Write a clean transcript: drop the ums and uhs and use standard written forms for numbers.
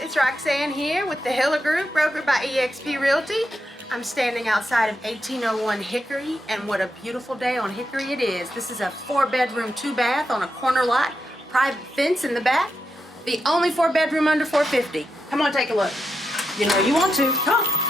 it's Roxanne here with the Hiller Group, brokered by eXp Realty. I'm standing outside of 1801 Hickory, and what a beautiful day on Hickory it is. This is a 4-bedroom, 2-bath on a corner lot, private fence in the back. The only 4-bedroom under $450. Come on, take a look. You know you want to. Come on.